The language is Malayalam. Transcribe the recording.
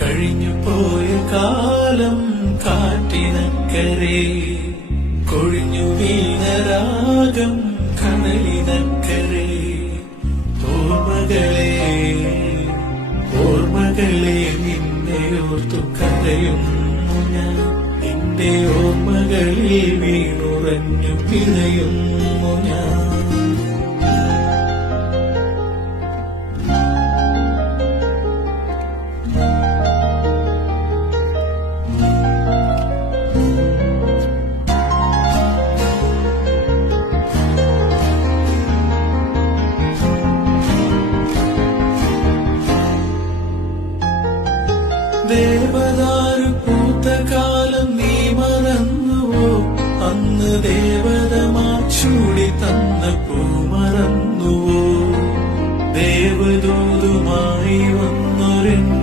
കഴിഞ്ഞു പോയ കാലം കാറ്റിനക്കരെ കൊഴിഞ്ഞു വീണ രാഗം കടലിനക്കരെ ഓർമ്മകളെ ഓർമ്മകളെ നിന്നെ ഓർത്തു കരയുന്നു ഞാൻ നിന്റെ ഓർമ്മകളിൽ വീണുറഞ്ഞു പിഴയുന്നു ഞാൻ ദേവദാരു പൂത്ത കാലം നീ മറന്നുവോ അന്ന് ദേവതമാർ ചൂടി തന്ന